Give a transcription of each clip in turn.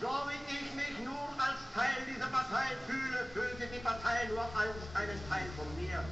So wie ich mich nun als Teil dieser Partei fühle, fühlte die Partei nur als einen Teil von mir.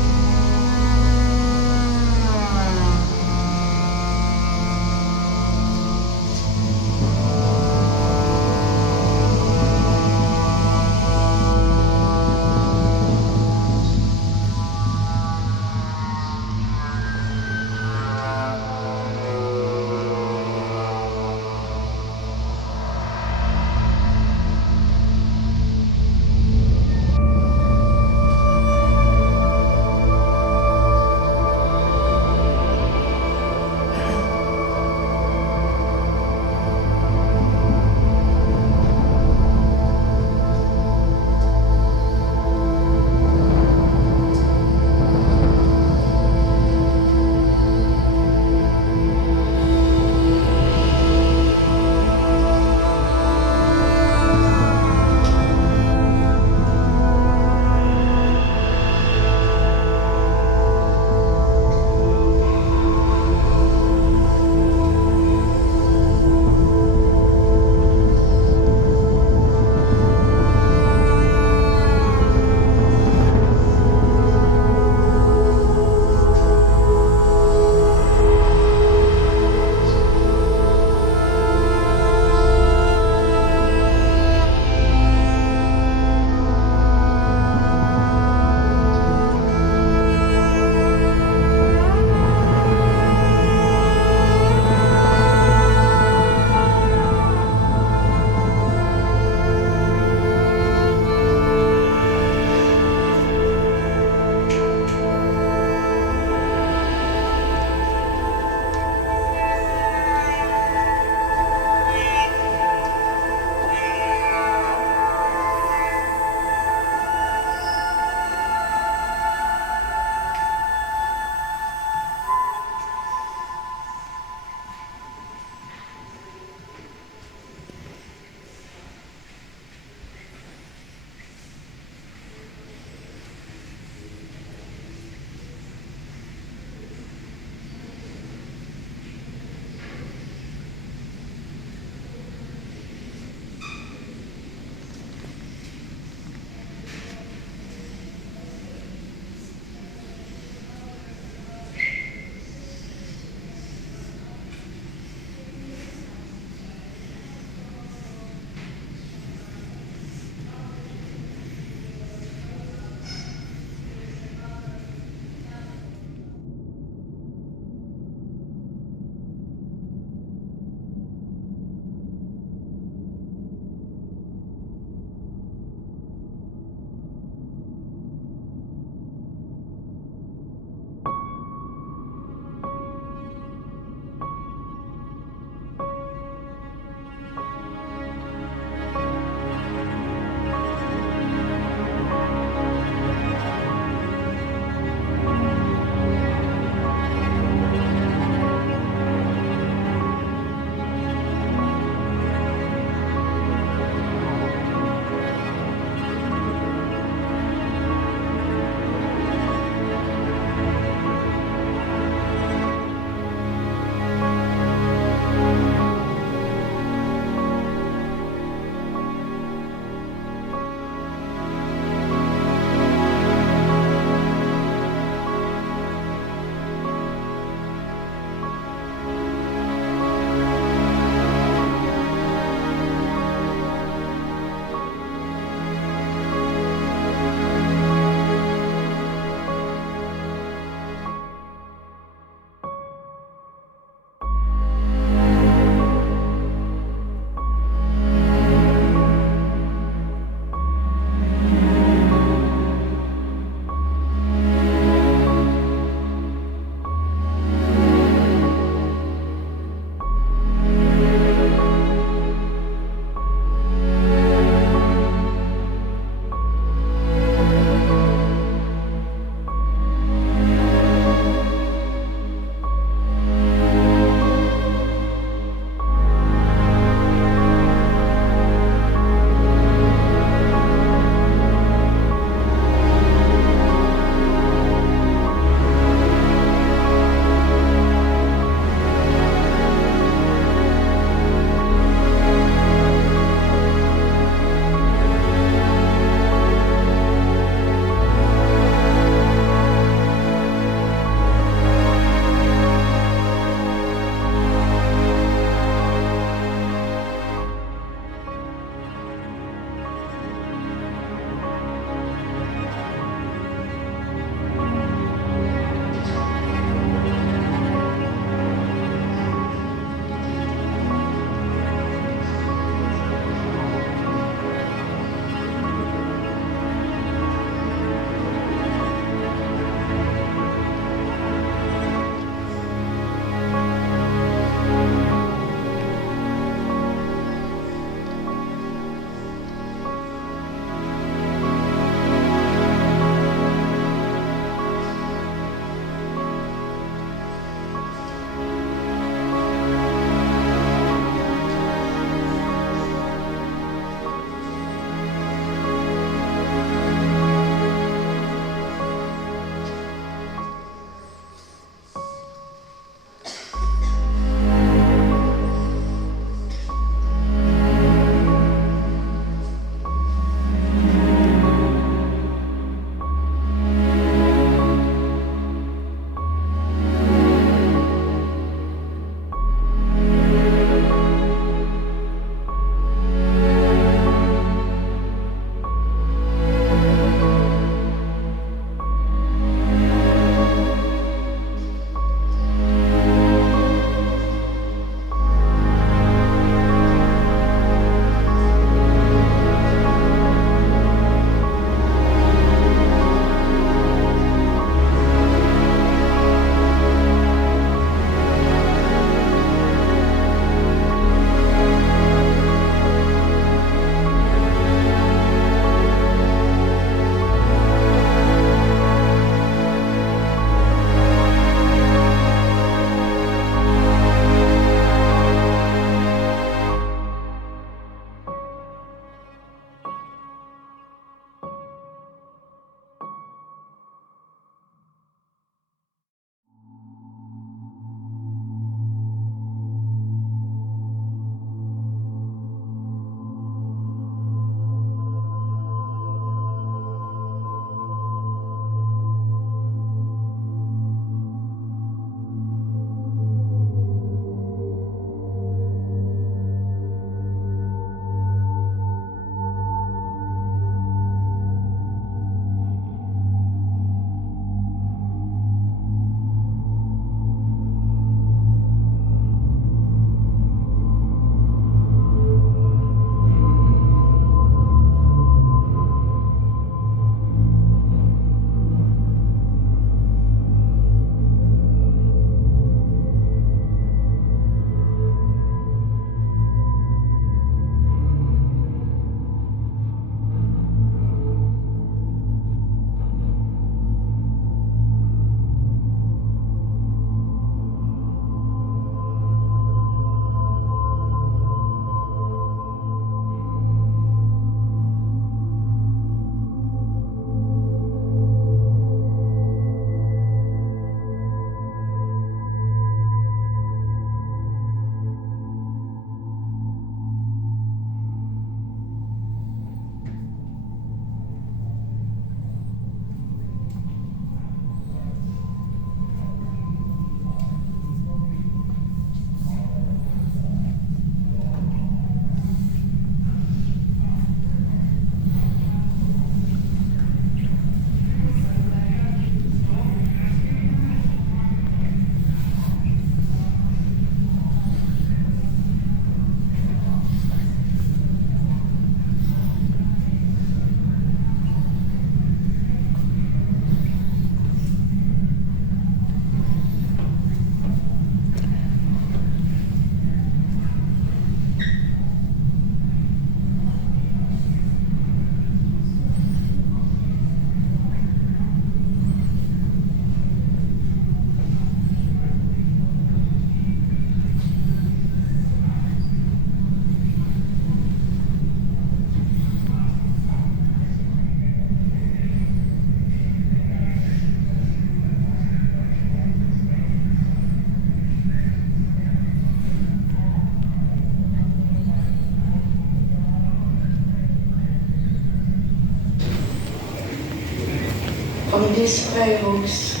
From these prayer books,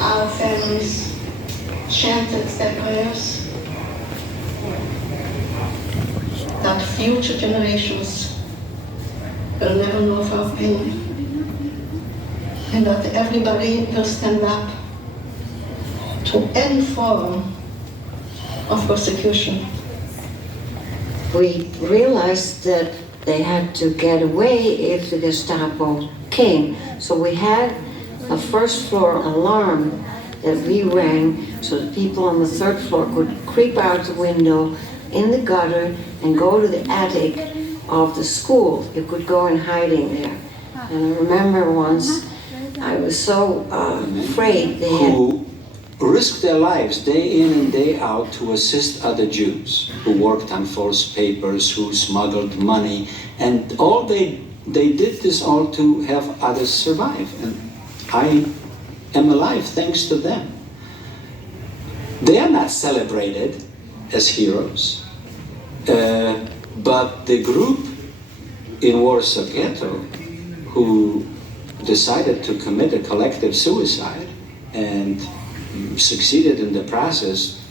our families chanted their prayers that future generations will never know of pain, and that everybody will stand up to any form of persecution. We realized that they had to get away if the Gestapo came. So we had a first floor alarm that we rang so that people on the third floor could creep out the window in the gutter and go to the attic of the school. You could go in hiding there. And I remember once I was so afraid they had... Who risked their lives day in and day out to assist other Jews who worked on false papers, who smuggled money, and all they did this all to have others survive. And I am alive thanks to them. They are not celebrated as heroes, but the group in Warsaw Ghetto who decided to commit a collective suicide and succeeded in the process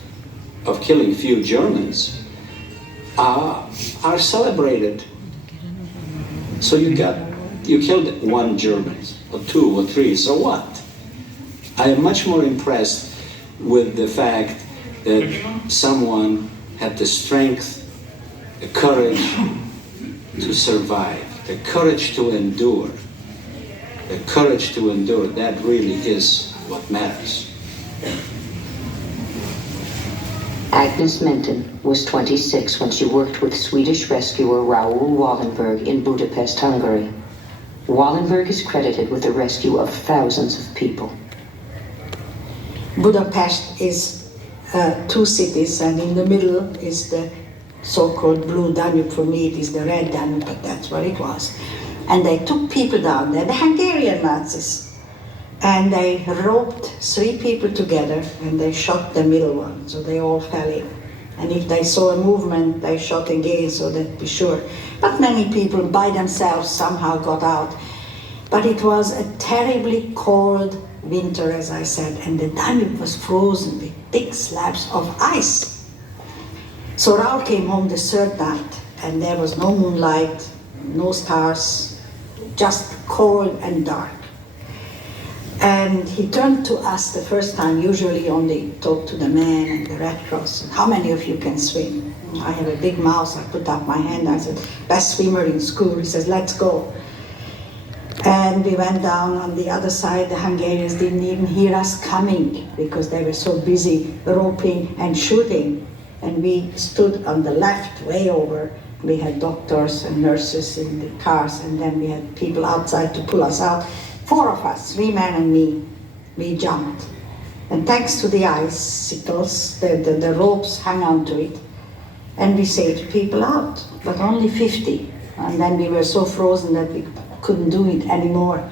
of killing few Germans are celebrated. So you killed one German, or two, or three, so what? I am much more impressed with the fact that someone had the strength, the courage to survive, the courage to endure. The courage to endure, that really is what matters. Agnes Menton was 26 when she worked with Swedish rescuer Raoul Wallenberg in Budapest, Hungary. Wallenberg is credited with the rescue of thousands of people. Budapest is two cities, and in the middle is the so-called blue Danube. For me, it is the red Danube, but that's what it was. And they took people down there, the Hungarian Nazis, and they roped 3 people together and they shot the middle one, so they all fell in. And if they saw a movement, they shot again, so they'd be sure. But many people by themselves somehow got out. But it was a terribly cold winter, as I said, and the Danube was frozen with big slabs of ice. So Raoul came home the third night, and there was no moonlight, no stars, just cold and dark. And he turned to us the first time, usually only talk to the man and the Red Cross. And how many of you can swim? I have a big mouth, I put up my hand, I said, best swimmer in school. He says, let's go. And we went down on the other side. The Hungarians didn't even hear us coming because they were so busy roping and shooting. And we stood on the left, way over. We had doctors and nurses in the cars, and then we had people outside to pull us out. 4 of us, 3 men and me, we jumped. And thanks to the icicles, the ropes hung onto it, and we saved people out, but only 50. And then we were so frozen that we couldn't do it anymore.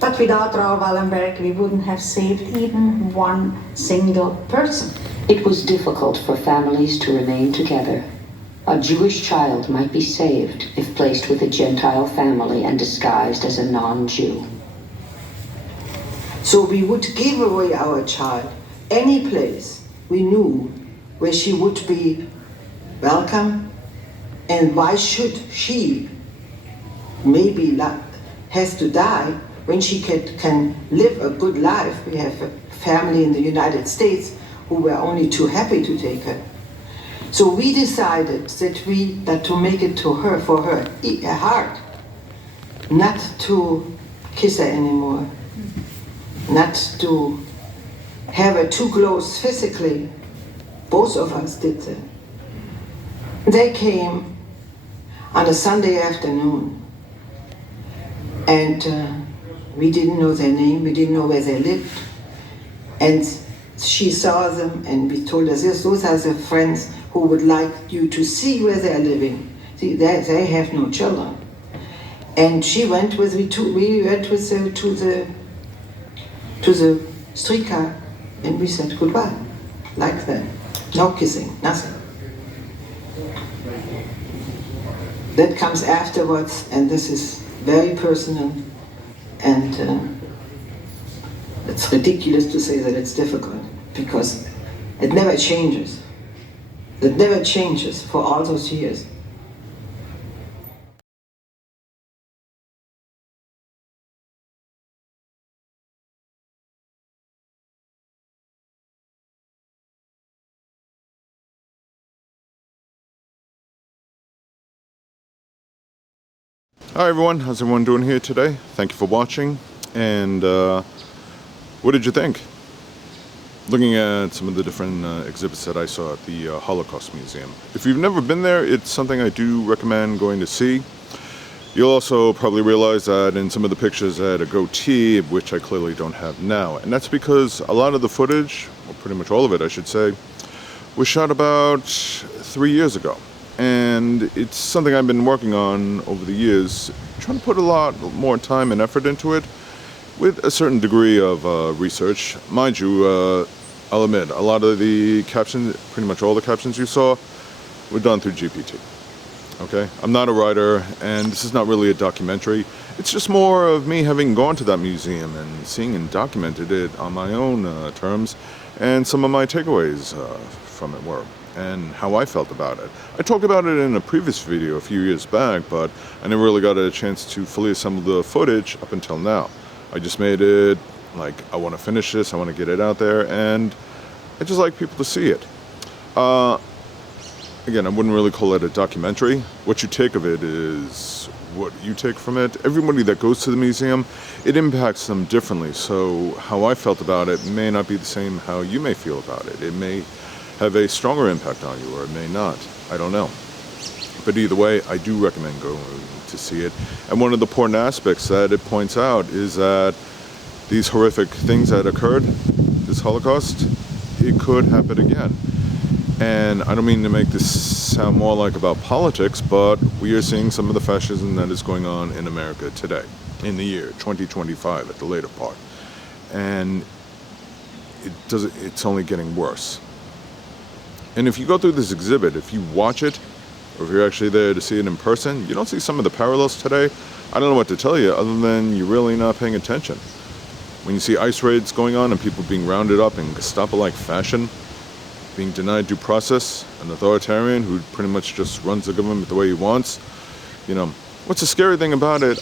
But without Raoul Wallenberg, we wouldn't have saved even one single person. It was difficult for families to remain together. A Jewish child might be saved if placed with a Gentile family and disguised as a non-Jew. So we would give away our child any place we knew where she would be welcome, and why should she maybe has to die when she can live a good life. We have a family in the United States who were only too happy to take her. So we decided that to make it to her, for her, hard, not to kiss her anymore, not to have her too close physically. Both of us did that. They came on a Sunday afternoon, and we didn't know their name, we didn't know where they lived, and she saw them, and we told her, those are the friends who would like you to see where they're living. See, they have no children. And she went with me we went with her to the streetcar, and we said goodbye, like that. No kissing, nothing. That comes afterwards, and this is very personal. And it's ridiculous to say that it's difficult, because it never changes. It never changes for all those years. Hi everyone, how's everyone doing here today? Thank you for watching, and what did you think? Looking at some of the different exhibits that I saw at the Holocaust Museum. If you've never been there, it's something I do recommend going to see. You'll also probably realize that in some of the pictures I had a goatee, which I clearly don't have now, and that's because a lot of the footage, or pretty much all of it I should say, was shot about 3 years ago. And it's something I've been working on over the years, trying to put a lot more time and effort into it with a certain degree of research. Mind you, I'll admit, a lot of the captions, pretty much all the captions you saw, were done through GPT. Okay? I'm not a writer, and this is not really a documentary. It's just more of me having gone to that museum and seeing and documented it on my own terms, and some of my takeaways from it were, and how I felt about it. I talked about it in a previous video a few years back, but I never really got a chance to fully assemble the footage up until now. I just made it like, I want to finish this, I want to get it out there, and I just like people to see it. Again, I wouldn't really call it a documentary. What you take of it is what you take from it. Everybody that goes to the museum, it impacts them differently, so how I felt about it may not be the same how you may feel about it. It may have a stronger impact on you, or it may not. I don't know. But either way, I do recommend going to see it. And one of the important aspects that it points out is that these horrific things that occurred, this Holocaust, it could happen again. And I don't mean to make this sound more like about politics, but we are seeing some of the fascism that is going on in America today, in the year 2025 at the later part. And it's only getting worse. And if you go through this exhibit, if you watch it, or if you're actually there to see it in person, you don't see some of the parallels today. I don't know what to tell you other than you're really not paying attention. When you see ICE raids going on and people being rounded up in Gestapo-like fashion, being denied due process, an authoritarian who pretty much just runs the government the way he wants, you know, what's the scary thing about it?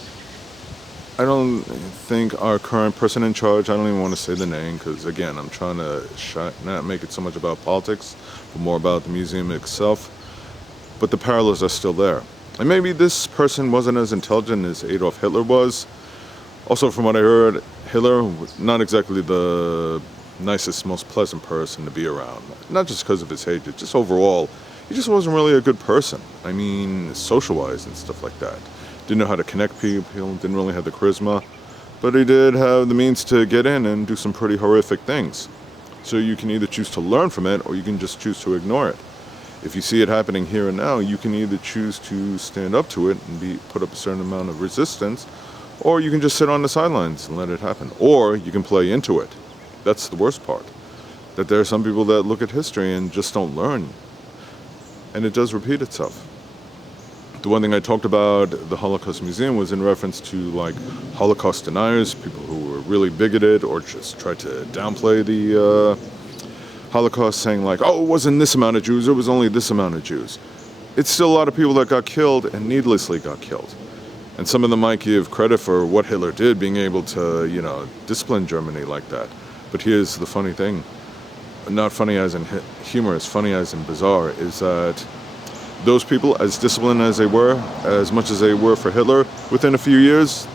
I don't think our current person in charge, I don't even want to say the name, because again, I'm trying to not make it so much about politics, but more about the museum itself. But the parallels are still there. And maybe this person wasn't as intelligent as Adolf Hitler was. Also, from what I heard, Hitler was not exactly the nicest, most pleasant person to be around. Not just because of his hatred, just overall, he just wasn't really a good person. I mean, social-wise and stuff like that. Didn't know how to connect people, didn't really have the charisma, but he did have the means to get in and do some pretty horrific things. So you can either choose to learn from it, or you can just choose to ignore it. If you see it happening here and now, you can either choose to stand up to it and put up a certain amount of resistance, or you can just sit on the sidelines and let it happen. Or you can play into it. That's the worst part. That there are some people that look at history and just don't learn. And it does repeat itself. The one thing I talked about the Holocaust Museum was in reference to like Holocaust deniers, people who were really bigoted or just tried to downplay the Holocaust, saying like, oh, it wasn't this amount of Jews, it was only this amount of Jews. It's still a lot of people that got killed and needlessly got killed. And some of them might give credit for what Hitler did, being able to, you know, discipline Germany like that. But here's the funny thing, not funny as in humorous, funny as in bizarre, is that those people, as disciplined as they were, as much as they were for Hitler, within a few years,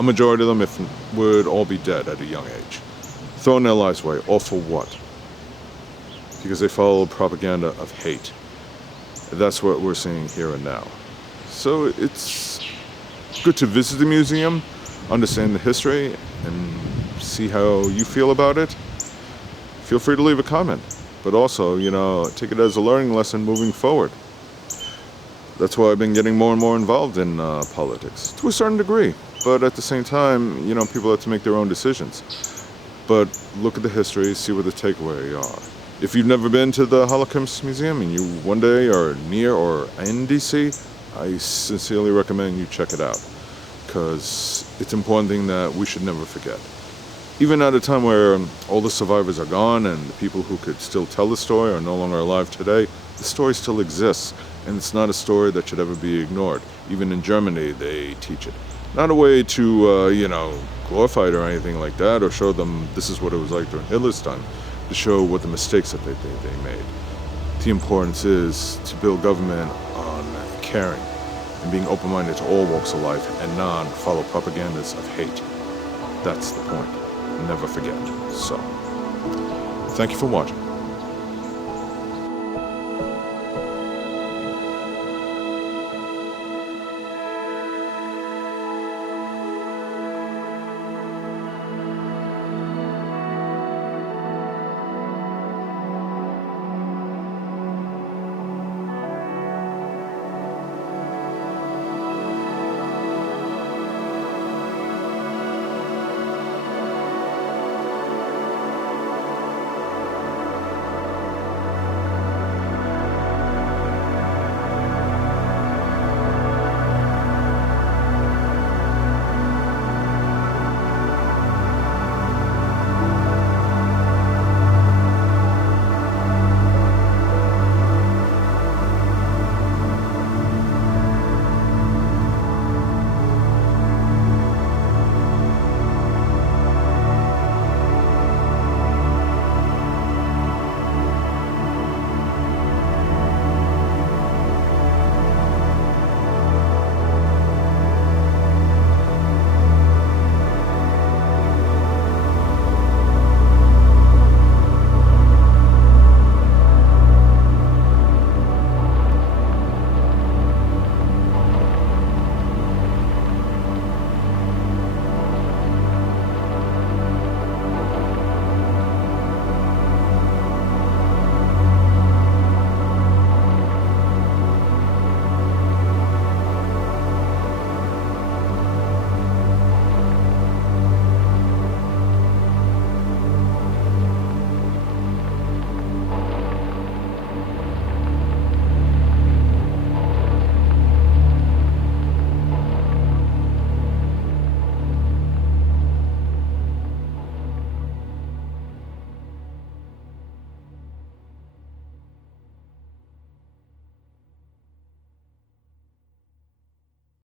a majority of them would all be dead at a young age. Throwing their lives away, all for what? Because they followed propaganda of hate. That's what we're seeing here and now. So it's good to visit the museum, understand the history, and see how you feel about it. Feel free to leave a comment. But also, you know, take it as a learning lesson moving forward. That's why I've been getting more and more involved in politics, to a certain degree. But at the same time, you know, people have to make their own decisions. But look at the history, see what the takeaway are. If you've never been to the Holocaust Museum and you one day are near or in DC, I sincerely recommend you check it out. because it's an important thing that we should never forget. Even at a time where all the survivors are gone and the people who could still tell the story are no longer alive today, the story still exists, and it's not a story that should ever be ignored. Even in Germany, they teach it. Not a way to, glorify it or anything like that, or show them this is what it was like during Hitler's time, to show what the mistakes that they made. The importance is to build government on caring and being open-minded to all walks of life and not follow propagandas of hate. That's the point. Never forget. So, thank you for watching.